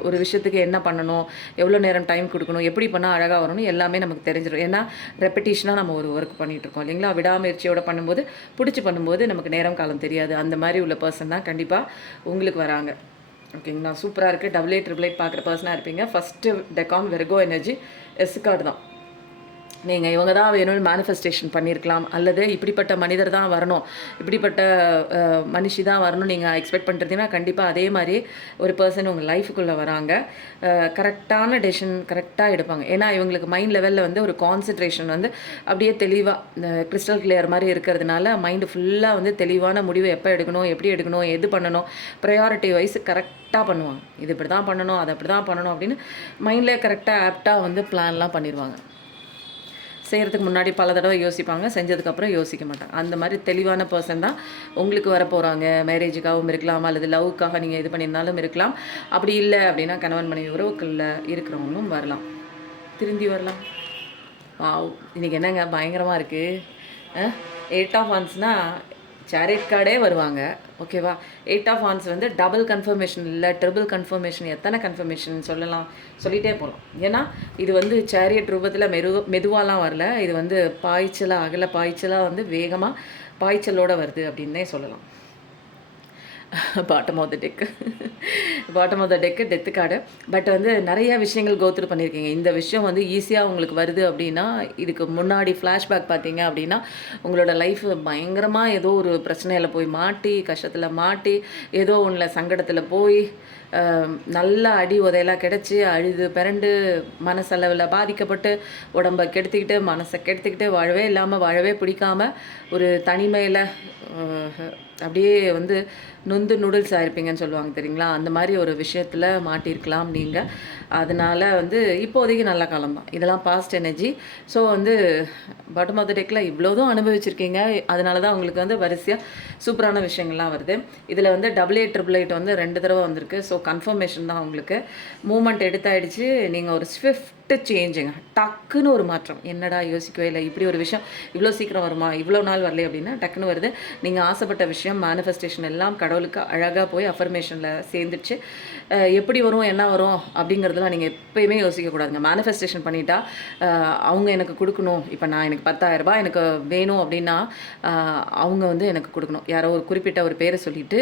ஒரு விஷயத்துக்கு என்ன பண்ணணும், எவ்வளோ நேரம் டைம் கொடுக்கணும், எப்படி பண்ணால் அழகாக வரணும் எல்லாமே நமக்கு தெரிஞ்சிடும். ஏன்னா ரெப்படேஷனாக நம்ம ஒரு ஒர்க் பண்ணிகிட்ருக்கோம் இல்லைங்களா? விடாமுயற்சியோடு பண்ணும்போது, பிடிச்சி பண்ணும்போது நமக்கு நேரம் காலம் தெரியாது. அந்த மாதிரி உள்ள பர்சன் தான் கண்டிப்பாக உங்களுக்கு வராங்க. ஓகேங்களா? சூப்பராக இருக்குது. 8888 பார்க்குற பர்சனாக இருப்பீங்க. ஃபஸ்ட்டு டெக்கான் வெர்கோ எனர்ஜி, கார்டு தான். நீங்கள் இவங்க தான் வேணும்னு மேனிஃபெஸ்டேஷன் பண்ணியிருக்கலாம், அல்லது இப்படிப்பட்ட மனிதர் தான் வரணும், இப்படிப்பட்ட மனுஷி தான் வரணும் நீங்கள் எக்ஸ்பெக்ட் பண்ணுறதுன்னா கண்டிப்பாக அதே மாதிரி ஒரு பர்சன் உங்கள் லைஃபுக்குள்ளே வராங்க. கரெக்டான டெசிஷன் கரெக்டாக எடுப்பாங்க. ஏன்னா இவங்களுக்கு மைண்ட் லெவலில் வந்து ஒரு கான்சன்ட்ரேஷன் வந்து அப்படியே தெளிவாக கிறிஸ்டல் கிளியர் மாதிரி இருக்கிறதுனால மைண்டு ஃபுல்லாக வந்து தெளிவான முடிவு எப்போ எடுக்கணும், எப்படி எடுக்கணும், எது பண்ணணும், ப்ரையாரிட்டி வைஸ் கரெக்டாக பண்ணுவாங்க. இது இப்படி தான் பண்ணணும், அதை அப்படி தான் பண்ணணும் அப்படின்னு மைண்டில் கரெக்டாக ஆப்டாக வந்து பிளான்லாம் பண்ணிடுவாங்க. செய்கிறதுக்கு முன்னாடி பல தடவை யோசிப்பாங்க, செஞ்சதுக்கப்புறம் யோசிக்க மாட்டாங்க. அந்த மாதிரி தெளிவான பர்சன் தான் உங்களுக்கு வர போகிறாங்க. மேரேஜுக்காகவும் இருக்கலாம், அல்லது லவ்வுக்காக நீங்கள் இது பண்ணியிருந்தாலும் இருக்கலாம். அப்படி இல்லை அப்படின்னா கணவன் மனைவி உறவுக்குள்ள இருக்கிறவங்களும் வரலாம், திருந்தி வரலாம். இன்றைக்கி என்னங்க பயங்கரமாக இருக்குது. 8 ஆஃப் வாண்ட்ஸ்னால் சேரிட் கார்டே வருவாங்க. ஓகேவா? 8 ஆஃப் வாண்ட்ஸ் வந்து டபுள் கன்ஃபர்மேஷன் இல்லை, ட்ரிபிள் கன்ஃபர்மேஷன், எத்தனை கன்ஃபர்மேஷன் சொல்லிகிட்டே போகலாம். ஏன்னா இது வந்து சேரியட் ரூபத்தில் மெதுவாலாம் வரல, இது வந்து பாய்ச்சலாக, அகல பாய்ச்சலாக வந்து வேகமாக பாய்ச்சலோடு வருது அப்படின்னே சொல்லலாம். Bottom of the deck death card. But வந்து நிறைய விஷயங்கள் கோத்ரூ பண்ணியிருக்கீங்க. இந்த விஷயம் வந்து ஈஸியாக உங்களுக்கு வருது அப்படின்னா, இதுக்கு முன்னாடி ஃப்ளாஷ்பேக் பார்த்தீங்க அப்படின்னா, உங்களோட லைஃப் பயங்கரமாக ஏதோ ஒரு பிரச்சனையில் போய் மாட்டி, கஷ்டத்தில் மாட்டி, ஏதோ ஒன்றில் சங்கடத்தில் போய் நல்ல அடி உதையெல்லாம் கிடச்சி, அழுது பிறண்டு, மனசளவில் பாதிக்கப்பட்டு, உடம்பை கெடுத்துக்கிட்டு, மனசை கெடுத்துக்கிட்டு, வாழவே இல்லாமல், வாழவே பிடிக்காமல், ஒரு தனிமையில் அப்படியே வந்து நொந்து நூடுல்ஸ் ஆயிருப்பீங்கன்னு சொல்லுவாங்க தெரியுங்களா? அந்த மாதிரி ஒரு விஷயத்தில் மாட்டியிருக்கலாம் நீங்கள். அதனால வந்து இப்போதைக்கு நல்ல காலம் தான். இதெல்லாம் பாஸ்ட் எனர்ஜி. ஸோ வந்து பாட்டம் ஆஃப் த டெக்கில் இவ்வளோதும் அனுபவிச்சிருக்கீங்க. அதனால தான் உங்களுக்கு வந்து வரிசையாக சூப்பரான விஷயங்கள்லாம் வருது. இதில் வந்து 8888 வந்து 2 தடவை வந்திருக்கு. ஸோ கன்ஃபர்மேஷன் தான் உங்களுக்கு. மூமெண்ட் எடுத்தாயிடுச்சு. நீங்கள் ஒரு ஸ்விஃப்ட் சேஞ்சுங்க. டக்குன்னு ஒரு மாற்றம். என்னடா யோசிக்கவே இல்லை, இப்படி ஒரு விஷயம் இவ்வளோ சீக்கிரம் வருமா, இவ்வளோ நாள் வரலையே அப்படின்னா டக்குன்னு வருது. நீங்கள் ஆசைப்பட்ட விஷயம் மேனிஃபெஸ்டேஷன் எல்லாம் கடவுளுக்கு அழகாக போய் அஃபர்மேஷனில் சேர்ந்துச்சு. எப்படி வரும் என்ன வரும் அப்படிங்கிறதுலாம் நீங்கள் எப்பயுமே யோசிக்கக்கூடாதுங்க. மேனிஃபெஸ்டேஷன் பண்ணிட்டா அவங்க எனக்கு கொடுக்கணும். இப்போ நான் எனக்கு 10,000 எனக்கு வேணும் அப்படின்னா அவங்க வந்து எனக்கு கொடுக்கணும். யாரோ ஒரு குறிப்பிட்ட ஒரு பேரை சொல்லிவிட்டு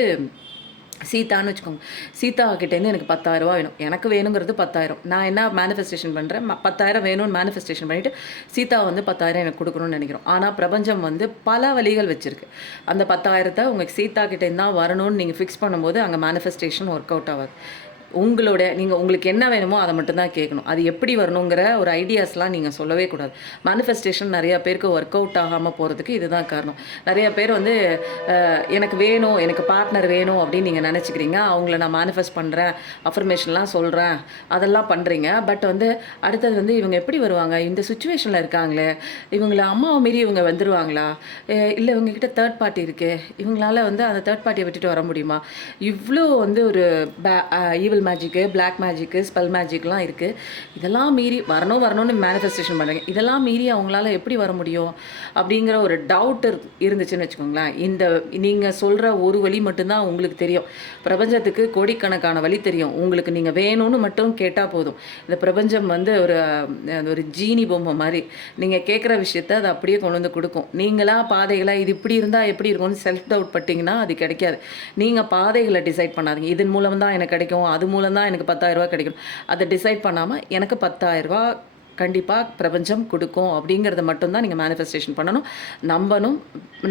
சீதான்னு வச்சுக்கோங்க. சீதா கிட்டேருந்து எனக்கு 10,000 வேணும். எனக்கு வேணுங்கிறது 10,000. நான் என்ன மேனிஃபெஸ்டேஷன் பண்ணுறேன், 10,000 வேணும்னு மேனிஃபெஸ்டேஷன் பண்ணிவிட்டு சீதா வந்து 10,000 எனக்கு கொடுக்கணும்னு நினைக்கிறோம். ஆனால் பிரபஞ்சம் வந்து பல வழிகள் வச்சுருக்கு. அந்த 10,000 உங்களுக்கு சீதா கிட்டேருந்து தான் வரணும்னு நீங்கள் ஃபிக்ஸ் பண்ணும்போது அங்கே மேனிஃபெஸ்டேஷன் ஒர்க் அவுட் ஆகாது. உங்களுக்கு என்ன வேணுமோ அதை மட்டும்தான் கேட்கணும். அது எப்படி வரணுங்கிற ஒரு ஐடியாஸ்லாம் நீங்கள் சொல்லவே கூடாது. மேனிஃபெஸ்டேஷன் நிறையா பேருக்கு ஒர்க் அவுட் ஆகாமல் போகிறதுக்கு இதுதான் காரணம். நிறைய பேர் வந்து எனக்கு வேணும், எனக்கு பார்ட்னர் வேணும் அப்படின்னு நீங்கள் நினச்சிக்கிறீங்க. அவங்கள நான் மேனிஃபெஸ்ட் பண்ணுறேன், அஃபர்மேஷன்லாம் சொல்கிறேன், அதெல்லாம் பண்ணுறீங்க. பட் வந்து அடுத்தது வந்து இவங்க எப்படி வருவாங்க, இந்த சுச்சுவேஷனில் இருக்காங்களே, இவங்கள அம்மாவை மீறி இவங்க வந்துடுவாங்களா, இல்லை இவங்ககிட்ட தேர்ட் பார்ட்டி இருக்கே, இவங்களால வந்து அந்த தேர்ட் பார்ட்டியை விட்டுட்டு வர முடியுமா, இவ்வளோ வந்து ஒரு evil magic, black magic, spell மேஜிக்லாம் இருக்குது. இதெல்லாம் மீறி வரணும்னு மேனிஃபெஸ்டேஷன் பண்ணுறீங்க. இதெல்லாம் மீறி அவங்களால எப்படி வர முடியும் அப்படிங்கிற ஒரு டவுட் இருந்துச்சுன்னு வச்சுக்கோங்களேன். இந்த நீங்கள் சொல்கிற ஒரு வழி மட்டும்தான் உங்களுக்கு தெரியும். பிரபஞ்சத்துக்கு கோடிக்கணக்கான வழி தெரியும். உங்களுக்கு நீங்கள் வேணும்னு மட்டும் கேட்டால் போதும். இந்த பிரபஞ்சம் வந்து ஒரு ஜீனி பொம்மை மாதிரி. நீங்கள் கேட்குற விஷயத்த அது அப்படியே கொண்டு வந்து கொடுக்கும். நீங்களா பாதைகளாக இது இப்படி இருந்தால் எப்படி இருக்கும்னு செல்ஃப் டவுட் பட்டிங்கன்னா அது கிடைக்காது. நீங்கள் பாதைகளை டிசைட் பண்ணாதீங்க. இதன் மூலம் தான் எனக்கு கிடைக்கும், அது மூலம் தான் எனக்கு 10,000 கிடைக்கும். அதை டிசைட் பண்ணாமல் எனக்கு 10,000 கண்டிப்பாக பிரபஞ்சம் கொடுக்கும் அப்படிங்கிறத மட்டும்தான் நீங்கள் மேனிஃபெஸ்டேஷன் பண்ணணும், நம்பணும்.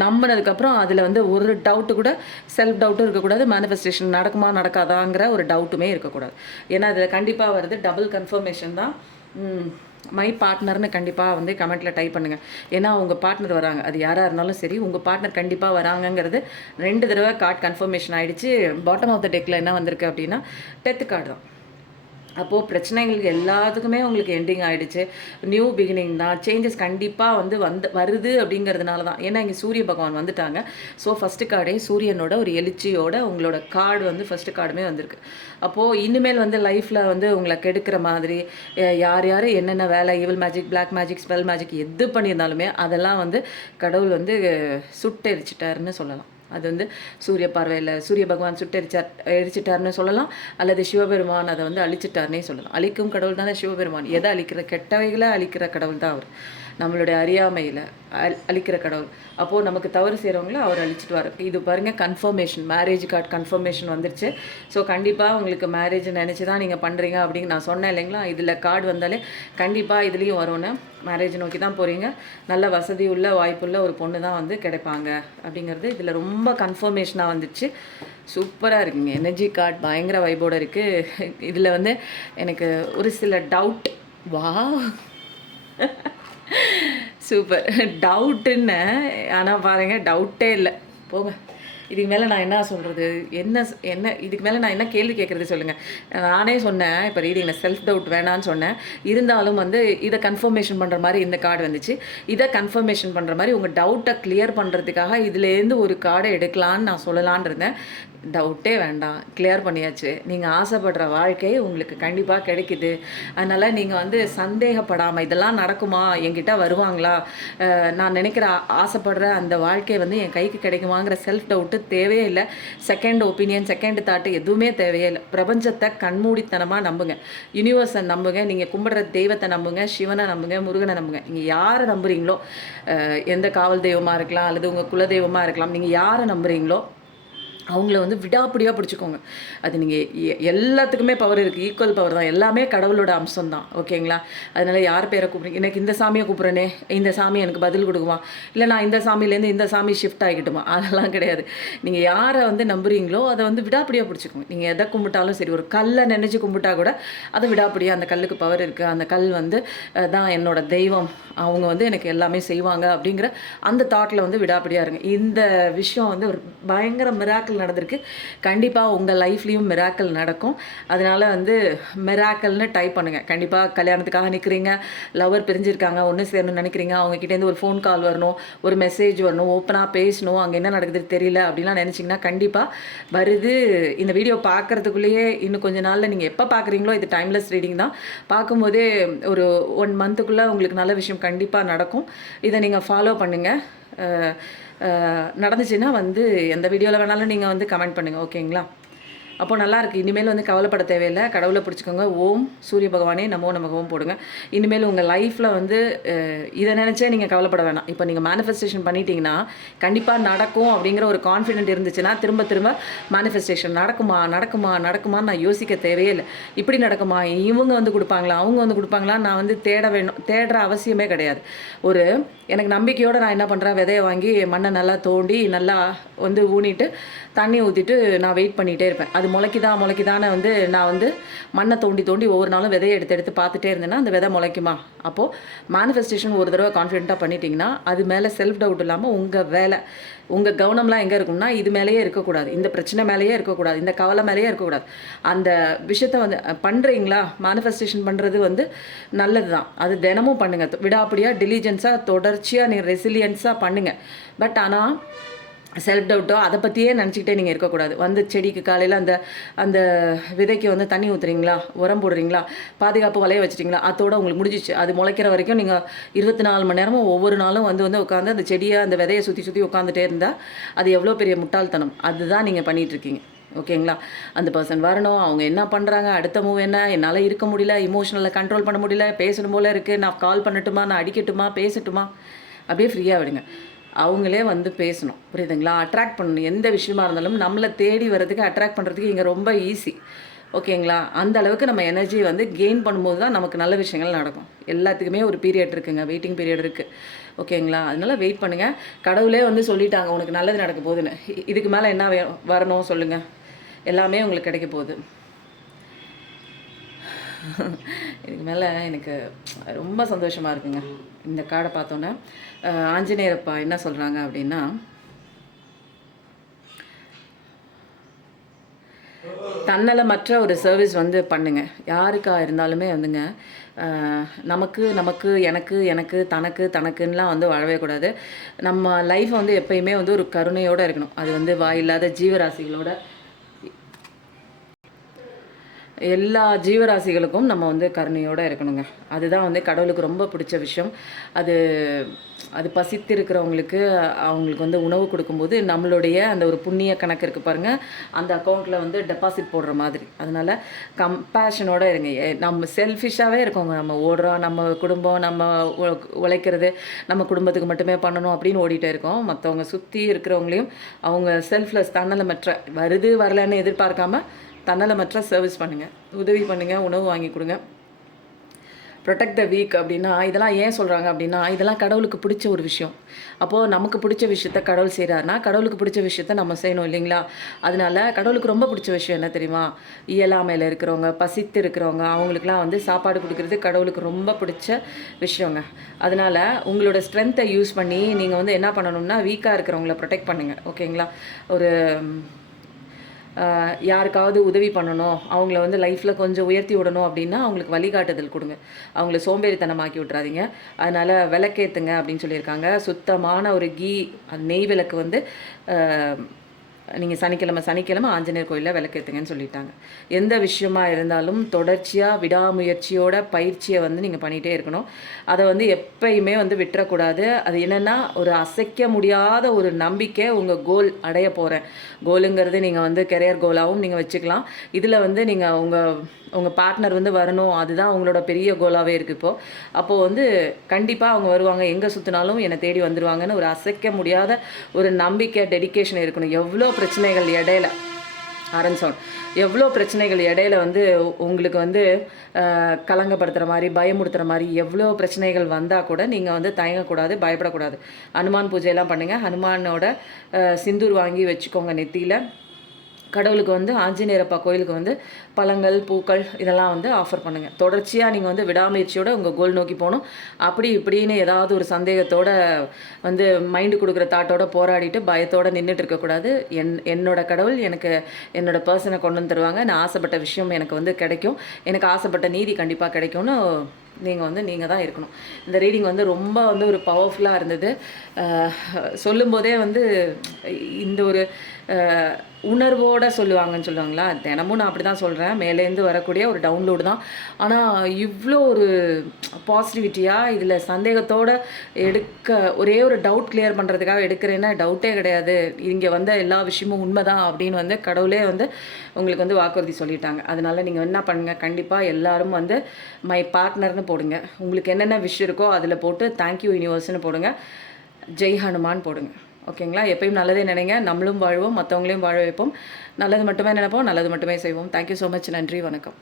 நம்பினதுக்கப்புறம் அதில் வந்து ஒரு டவுட்டு கூட, செல்ஃப் டவுட்டும் இருக்கக்கூடாது, மேனிஃபெஸ்டேஷன் நடக்குமா நடக்காதாங்கிற ஒரு டவுட்டுமே இருக்கக்கூடாது. ஏன்னா அதில் கண்டிப்பாக வருது டபுள் கன்ஃபர்மேஷன் தான். மை பார்ட்னர்னு கண்டிப்பாக வந்து கமெண்ட்டில் டைப் பண்ணுங்கள். ஏன்னா உங்கள் பார்ட்னர் வராங்க, அது யாராக இருந்தாலும் சரி, உங்கள் பார்ட்னர் கண்டிப்பாக வராங்கங்கிறது 2 தடவை கார்டு கன்ஃபர்மேஷன் ஆகிடுச்சு. பாட்டம் ஆஃப் த டெக்கில் என்ன வந்திருக்கு அப்படின்னா டெத் கார்டு தான். அப்போது பிரச்சனைகளுக்கு எல்லாத்துக்குமே உங்களுக்கு எண்டிங் ஆகிடுச்சு. நியூ பிகினிங் தான். சேஞ்சஸ் கண்டிப்பாக வருது அப்படிங்கிறதுனால தான். ஏன்னா இங்கே சூரிய பகவான் வந்துட்டாங்க. ஸோ ஃபஸ்ட்டு கார்டே சூரியனோட ஒரு எழுச்சியோட உங்களோட கார்டு வந்து ஃபஸ்ட்டு கார்டுமே வந்திருக்கு. அப்போது இனிமேல் வந்து லைஃப்பில் வந்து உங்களை கெடுக்கிற மாதிரி யார் என்னென்ன வேலை, evil magic, black magic, spell magic எது பண்ணியிருந்தாலுமே அதெல்லாம் வந்து கடவுள் வந்து சுட்டெரிச்சிட்டாருன்னு சொல்லலாம். அது வந்து சூரிய பார்வையில் சூரிய பகவான் எரிச்சிட்டார்னு சொல்லலாம், அல்லது சிவபெருமான் அதை வந்து அழிச்சிட்டார்னே சொல்லலாம். அழிக்கும் கடவுள் தானே சிவபெருமான். எதை அழிக்கிற, கெட்டவைகளை அழிக்கிற கடவுள் தான் அவர். நம்மளுடைய அறியாமையில் அழிக்கிற கடவுள். அப்போது நமக்கு தவறு செய்கிறவங்கள அவர் அழிச்சிட்டு வர. இது பாருங்கள், கன்ஃபர்மேஷன், மேரேஜ் கார்டு கன்ஃபர்மேஷன் வந்துருச்சு. ஸோ கண்டிப்பாக உங்களுக்கு மேரேஜ் நினச்சி தான் நீங்கள் பண்ணுறீங்க அப்படின்னு நான் சொன்னேன் இல்லைங்களா. இதில் கார்டு வந்தாலே கண்டிப்பாக இதுலேயும் வரும்னு. மேரேஜ் நோக்கி தான் போகிறீங்க, நல்ல வசதி உள்ள வாய்ப்புள்ள ஒரு பொண்ணு தான் வந்து கிடைப்பாங்க அப்படிங்கிறது இதில் ரொம்ப கன்ஃபர்மேஷனாக வந்துச்சு. சூப்பராக இருக்குங்க. எனர்ஜி கார்டு பயங்கர வைபோடு இருக்குது. இதில் வந்து எனக்கு ஒரு சில டவுட். வா சூப்பர் டவுட்டுன்னு. ஆனால் பாருங்கள், டவுட்டே இல்லை. போங்க, இதுக்கு மேலே நான் என்ன சொல்கிறது, என்ன இதுக்கு மேலே நான் என்ன கேள்வி கேட்குறது சொல்லுங்கள். நானே சொன்னேன் இப்போ ரீடிங்கில் செல்ஃப் டவுட் வேணான்னு சொன்னேன். இருந்தாலும் வந்து இதை கன்ஃபர்மேஷன் பண்ணுற மாதிரி இந்த கார்டு வந்துச்சு. இதை கன்ஃபர்மேஷன் பண்ணுற மாதிரி உங்கள் டவுட்டை கிளியர் பண்ணுறதுக்காக இதுலேருந்து ஒரு கார்டை எடுக்கலான்னு நான் சொல்லலான் இருந்தேன். டவுட்டே வேண்டாம், கிளியர் பண்ணியாச்சு. நீங்கள் ஆசைப்படுற வாழ்க்கை உங்களுக்கு கண்டிப்பாக கிடைக்குது. அதனால் நீங்கள் வந்து சந்தேகப்படாமல் இதெல்லாம் நடக்குமா, என்கிட்ட வருவாங்களா, நான் நினைக்கிற ஆசைப்படுற அந்த வாழ்க்கை வந்து என் கைக்கு கிடைக்குமாங்கிற செல்ஃப் டவுட்டு தேவையே இல்லை. செகண்ட் ஒப்பீனியன், செகண்ட் தாட்டு எதுவுமே தேவையே இல்லை. பிரபஞ்சத்தை கண்மூடித்தனமாக நம்புங்க, யூனிவர்ஸை நம்புங்க, நீங்கள் கும்பிடுற தெய்வத்தை நம்புங்க, சிவனை நம்புங்க, முருகனை நம்புங்க. நீங்கள் யாரை நம்புறீங்களோ, எந்த காவல் தெய்வமாக இருக்கலாம் அல்லது உங்கள் குலதெய்வமாக இருக்கலாம், நீங்கள் யாரை நம்புறீங்களோ அவங்கள வந்து விடாப்பிடியாக பிடிச்சிக்கோங்க. அது நீங்கள் எல்லாத்துக்குமே பவர் இருக்குது, ஈக்குவல் பவர் தான். எல்லாமே கடவுளோட அம்சம் தான். ஓகேங்களா? அதனால் யார் பேரை கூப்பிட்றீங்க, எனக்கு இந்த சாமியை கூப்பிட்றேனே, இந்த சாமி எனக்கு பதில் கொடுக்குவான், இல்லை நான் இந்த சாமியிலேருந்து இந்த சாமி ஷிஃப்ட் ஆகிக்கிட்டுமா, அதெல்லாம் கிடையாது. நீங்கள் யாரை வந்து நம்புறீங்களோ அதை வந்து விடாப்பிடியாக பிடிச்சிக்கோங்க. நீங்கள் எதை கும்பிட்டாலும் சரி, ஒரு கல்லை நினச்சி கும்பிட்டா கூட அதை விடாப்பிடியாக, அந்த கல்லுக்கு பவர் இருக்குது, அந்த கல் வந்து தான் என்னோட தெய்வம், அவங்க வந்து எனக்கு எல்லாமே செய்வாங்க அப்படிங்கிற அந்த தாட்டில் வந்து விடாப்பிடியாக இருங்க. இந்த விஷயம் வந்து ஒரு பயங்கர மிராக்கிள் மிராக்கிள் நடந்திருக்கு. கண்டிப்பாக உங்கள் லைஃப்லேயும் மிராக்கிள் நடக்கும். அதனால் வந்து மிராக்கிள்னு டைப் பண்ணுங்கள். கண்டிப்பாக கல்யாணத்துக்காக நிற்கிறீங்க, லவர் பிரிஞ்சிருக்காங்க, ஒன்று சேரணும்னு நினைக்கிறீங்க, அவங்ககிட்டேருந்து ஒரு ஃபோன் கால் வரணும், ஒரு மெசேஜ் வரணும், ஓப்பனாக பேசணும், அங்கே என்ன நடக்குது தெரியல அப்படிலாம் நினச்சிங்கன்னா கண்டிப்பாக வருது. இந்த வீடியோ பார்க்குறதுக்குள்ளேயே இன்னும் கொஞ்ச நாளில் நீங்கள் எப்போ பார்க்குறீங்களோ இது டைம்லெஸ் ரீடிங் தான், பார்க்கும்போதே ஒரு 1 மந்த்துக்குள்ளே உங்களுக்கு நல்ல விஷயம் கண்டிப்பாக நடக்கும். இதை நீங்கள் ஃபாலோ பண்ணுங்கள். நடந்துச்சுன்னா வந்து எந்த வீடியோவில் வேணாலும் நீங்கள் வந்து கமெண்ட் பண்ணுங்கள். ஓகேங்களா? அப்போது நல்லாயிருக்கு. இனிமேல் வந்து கவலைப்பட தேவையில்லை. கடவுளை பிடிச்சிக்கோங்க. ஓம் சூரிய பகவானே நமோ நமக ஓம் போடுங்க. இனிமேல் உங்கள் லைஃப்பில் வந்து இதை நினச்சே நீங்கள் கவலைப்பட வேணாம். இப்போ நீங்கள் மேனிஃபெஸ்டேஷன் பண்ணிட்டீங்கன்னா கண்டிப்பாக நடக்கும் அப்படிங்கிற ஒரு கான்ஃபிடென்ட் இருந்துச்சுன்னா திரும்ப திரும்ப மேனிஃபெஸ்டேஷன் நடக்குமா நடக்குமா நடக்குமான்னு நான் யோசிக்க தேவையே இல்லை. இப்படி நடக்குமா, இவங்க வந்து கொடுப்பாங்களா, அவங்க வந்து கொடுப்பாங்களா, நான் வந்து தேடுற அவசியமே கிடையாது. எனக்கு நம்பிக்கையோடு நான் என்ன பண்ணுறேன், விதையை வாங்கி மண்ணை நல்லா தோண்டி நல்லா வந்து ஊனிட்டு தண்ணி ஊற்றிட்டு நான் வெயிட் பண்ணிகிட்டே இருப்பேன். அது முளைக்குதான்னு வந்து நான் வந்து மண்ணை தோண்டி ஒவ்வொரு நாளும் விதையை எடுத்து பார்த்துட்டே இருந்தேன்னா அந்த விதை முளைக்குமா? அப்போது மேனிஃபெஸ்டேஷன் ஒரு தடவை கான்ஃபிடென்ட்டாக பண்ணிட்டீங்கன்னா அது மேலே செல்ஃப் டவுட் இல்லாமல் உங்கள் வேலை, உங்கள் கவனம்லாம் எங்கே இருக்கும்னா இது மேலேயே இருக்கக்கூடாது, இந்த பிரச்சனை மேலேயே இருக்கக்கூடாது, இந்த கவலை மேலேயே இருக்கக்கூடாது. அந்த விஷயத்த வந்து பண்ணுறீங்களா? மேனிஃபெஸ்டேஷன் பண்ணுறது வந்து நல்லது தான். அது தினமும் பண்ணுங்கள். விடாப்படியாக டிலிஜென்ஸாக தொடர்ச்சியாக நீங்கள் ரெசிலியன்ஸாக பண்ணுங்கள். பட் ஆனால் செல்ஃப் டவுட்டோ அதை பற்றியே நினச்சிக்கிட்டே நீங்கள் இருக்கக்கூடாது. வந்து செடிக்கு காலையில் அந்த விதைக்கு வந்து தண்ணி ஊற்றுறீங்களா, உரம் போடுறீங்களா, பாதுகாப்பு வலைய வச்சுட்டிங்களா, அதோட உங்களுக்கு முடிஞ்சிச்சு. அது முளைக்கிற வரைக்கும் நீங்கள் 24 மணி நேரமும் ஒவ்வொரு நாளும் வந்து உட்காந்து அந்த செடியை அந்த விதையை சுற்றி உட்காந்துட்டே இருந்தால் அது எவ்வளோ பெரிய முட்டாள்தனம். அதுதான் நீங்கள் பண்ணிகிட்ருக்கீங்க. ஓகேங்களா? அந்த பர்சன் வரணும், அவங்க என்ன பண்ணுறாங்க, அடுத்த மூவ் என்ன, என்னால் இருக்க முடியல, இமோஷனலில் கண்ட்ரோல் பண்ண முடியல, பேசணும் போல் இருக்குது, நான் கால் பண்ணட்டுமா, நான் அடிக்கட்டுமா, பேசட்டுமா, அப்படியே ஃப்ரீயாக விடுங்க. அவங்களே வந்து பேசணும். புரியுதுங்களா? அட்ராக்ட் பண்ணணும். எந்த விஷயமா இருந்தாலும் நம்மளை தேடி வர்றதுக்கு அட்ராக்ட் பண்ணுறதுக்கு இங்கே ரொம்ப ஈஸி. ஓகேங்களா? அந்த அளவுக்கு நம்ம எனர்ஜியை வந்து கெயின் பண்ணும்போது தான் நமக்கு நல்ல விஷயங்கள் நடக்கும். எல்லாத்துக்குமே ஒரு பீரியட் இருக்குங்க, வெயிட்டிங் பீரியட் இருக்குது. ஓகேங்களா? அதனால் வெயிட் பண்ணுங்கள். கடவுளே வந்து சொல்லிட்டாங்க உனக்கு நல்லது நடக்க போகுதுன்னு. இதுக்கு மேலே என்ன வரணும் சொல்லுங்கள்? எல்லாமே உங்களுக்கு கிடைக்க போகுது. இதுக்கு மேலே எனக்கு ரொம்ப சந்தோஷமாக இருக்குங்க இந்த கார்டை பார்த்தோன்னே. ஆஞ்சநேயரப்பா என்ன சொல்கிறாங்க அப்படின்னா, தன்னலமற்ற ஒரு சர்வீஸ் வந்து பண்ணுங்கள். யாருக்காக இருந்தாலுமே வந்துங்க நமக்கு எனக்கு தனக்குன்னெலாம் வந்து வாழவே கூடாது. நம்ம லைஃப் வந்து எப்பயுமே வந்து ஒரு கருணையோடு இருக்கணும். அது வந்து வாயில்லாத ஜீவராசிகளோட, எல்லா ஜீவராசிகளுக்கும் நம்ம வந்து கருணையோடு இருக்கணுங்க. அதுதான் வந்து கடவுளுக்கு ரொம்ப பிடிச்ச விஷயம். அது பசித்து இருக்கிறவங்களுக்கு அவங்களுக்கு வந்து உணவு கொடுக்கும்போது நம்மளுடைய அந்த ஒரு புண்ணிய கணக்கு இருக்குது பாருங்கள், அந்த அக்கௌண்ட்டில் வந்து டெபாசிட் போடுற மாதிரி. அதனால் கம்பேஷனோடு இருங்க. நம்ம செல்ஃபிஷாகவே இருக்கோங்க. நம்ம ஓடுறோம், நம்ம குடும்பம், நம்ம உழைக்கிறது நம்ம குடும்பத்துக்கு மட்டுமே பண்ணணும் அப்படின்னு ஓடிட்டே இருக்கோம். மற்றவங்க சுற்றி இருக்கிறவங்களையும் அவங்க செல்ஃப்லெஸ், தன்னலமற்ற, வருது வரலன்னு எதிர்பார்க்காம தன்னலமற்ற சர்வீஸ் பண்ணுங்கள், உதவி பண்ணுங்கள், உணவு வாங்கி கொடுங்க. ப்ரொடெக்ட் த வீக் அப்படின்னா இதெல்லாம் ஏன் சொல்கிறாங்க அப்படின்னா, இதெல்லாம் கடவுளுக்கு பிடிச்ச ஒரு விஷயம். அப்போது நமக்கு பிடிச்ச விஷயத்த கடவுள் செய்கிறாருன்னா கடவுளுக்கு பிடிச்ச விஷயத்த நம்ம செய்யணும் இல்லைங்களா? அதனால கடவுளுக்கு ரொம்ப பிடிச்ச விஷயம் என்ன தெரியுமா? இயலாமையில் இருக்கிறவங்க, பசித்து இருக்கிறவங்க, அவங்களுக்குலாம் வந்து சாப்பாடு கொடுக்குறது கடவுளுக்கு ரொம்ப பிடிச்ச விஷயங்க. அதனால் உங்களோட ஸ்ட்ரென்த்தை யூஸ் பண்ணி நீங்கள் வந்து என்ன பண்ணணும்னா வீக்காக இருக்கிறவங்கள ப்ரொடெக்ட் பண்ணுங்கள். ஓகேங்களா? யாருக்காவது உதவி பண்ணணும், அவங்கள வந்து லைஃப்பில் கொஞ்சம் உயர்த்தி விடணும் அப்படின்னா அவங்களுக்கு வழிகாட்டுதல் கொடுங்க. அவங்கள சோம்பேறித்தனமாக்கி விட்றாதீங்க. அதனால் விளக்கேற்றுங்க அப்படின்னு சொல்லியிருக்காங்க. சுத்தமான ஒரு நெய் விளக்கு வந்து நீங்கள் சனிக்கிழமை ஆஞ்சநேயர் கோயிலில் விளக்கேற்றுங்கன்னு சொல்லிட்டாங்க. எந்த விஷயமா இருந்தாலும் தொடர்ச்சியாக விடாமுயற்சியோட பயிற்சியை வந்து நீங்கள் பண்ணிகிட்டே இருக்கணும். அதை வந்து எப்பயுமே வந்து விட்டுறக்கூடாது. அது என்னென்னா ஒரு அசைக்க முடியாத ஒரு நம்பிக்கை. உங்கள் கோல் அடைய போகிறேன், கோலுங்கிறது நீங்கள் வந்து கெரியர் கோலாகவும் நீங்கள் வச்சுக்கலாம். இதில் வந்து நீங்கள் உங்கள் பார்ட்னர் வந்து வரணும், அதுதான் அவங்களோட பெரிய கோலாகவே இருக்குது இப்போது. அப்போது வந்து கண்டிப்பாக அவங்க வருவாங்க, எங்கே சுற்றினாலும் என்னை தேடி வந்துடுவாங்கன்னு ஒரு அசைக்க முடியாத ஒரு நம்பிக்கை, டெடிக்கேஷன் இருக்கணும். எவ்வளோ பிரச்சனைகள் இடையில எவ்வளோ பிரச்சனைகள் இடையில வந்து உங்களுக்கு வந்து கலங்கப்படுத்துகிற மாதிரி, பயமுறுத்துகிற மாதிரி எவ்வளோ பிரச்சனைகள் வந்தால் கூட நீங்கள் வந்து தயங்கக்கூடாது, பயப்படக்கூடாது. ஹனுமான் பூஜையெல்லாம் பண்ணுங்கள். ஹனுமானோட சிந்தூர் வாங்கி வச்சுக்கோங்க நெத்தியில். கடவுளுக்கு வந்து ஆஞ்சநேயரப்பா கோயிலுக்கு வந்து பழங்கள் பூக்கள் இதெல்லாம் வந்து ஆஃபர் பண்ணுங்கள். தொடர்ச்சியாக நீங்கள் வந்து விடாமுயற்சியோட உங்கள் கோல் நோக்கி போகணும். அப்படி இப்படின்னு ஏதாவது ஒரு சந்தேகத்தோட வந்து மைண்டு கொடுக்குற தாட்டோட போராடிட்டு பயத்தோடு நின்றுட்டு இருக்கக்கூடாது. என்னோட கடவுள் எனக்கு என்னோட பர்சனை கொண்டு வந்து தருவாங்க. நான் ஆசைப்பட்ட விஷயம் எனக்கு வந்து கிடைக்கும். எனக்கு ஆசைப்பட்ட நீதி கண்டிப்பாக கிடைக்கும்னு நீங்கள் தான் இருக்கணும். இந்த ரீடிங் வந்து ரொம்ப வந்து ஒரு பவர்ஃபுல்லாக இருந்தது. சொல்லும்போதே வந்து இந்த ஒரு உணர்வோடு சொல்லுவாங்கன்னு சொல்லுவாங்களா, தினமும் நான் அப்படி தான் சொல்கிறேன். மேலேருந்து வரக்கூடிய ஒரு டவுன்லோடு தான். ஆனால் இவ்வளோ ஒரு பாசிட்டிவிட்டியாக இதில் சந்தேகத்தோடு ஒரே ஒரு டவுட் கிளியர் பண்ணுறதுக்காக எடுக்கிறேன்னா டவுட்டே கிடையாது, இங்கே வந்த எல்லா விஷயமும் உண்மை தான் அப்படின்னு வந்து கடவுளே வந்து உங்களுக்கு வந்து வாக்குறுதி சொல்லிட்டாங்க. அதனால் நீங்கள் என்ன பண்ணுங்கள், கண்டிப்பாக எல்லோரும் வந்து மை பார்ட்னர்னு போடுங்க. உங்களுக்கு என்னென்ன விஷயம் இருக்கோ அதில் போட்டு தேங்க்யூ யூனிவர்ஸ்னு போடுங்க, ஜெய் ஹனுமான் போடுங்க. ஓகேங்களா? எப்பயும் நல்லதே நினைங்க. நம்மளும் வாழ்வோம், மற்றவங்களையும் வாழ வைப்போம். நல்லது மட்டுமே நினைப்போம், நல்லது மட்டுமே செய்வோம். Thank you so much. நன்றி, வணக்கம்.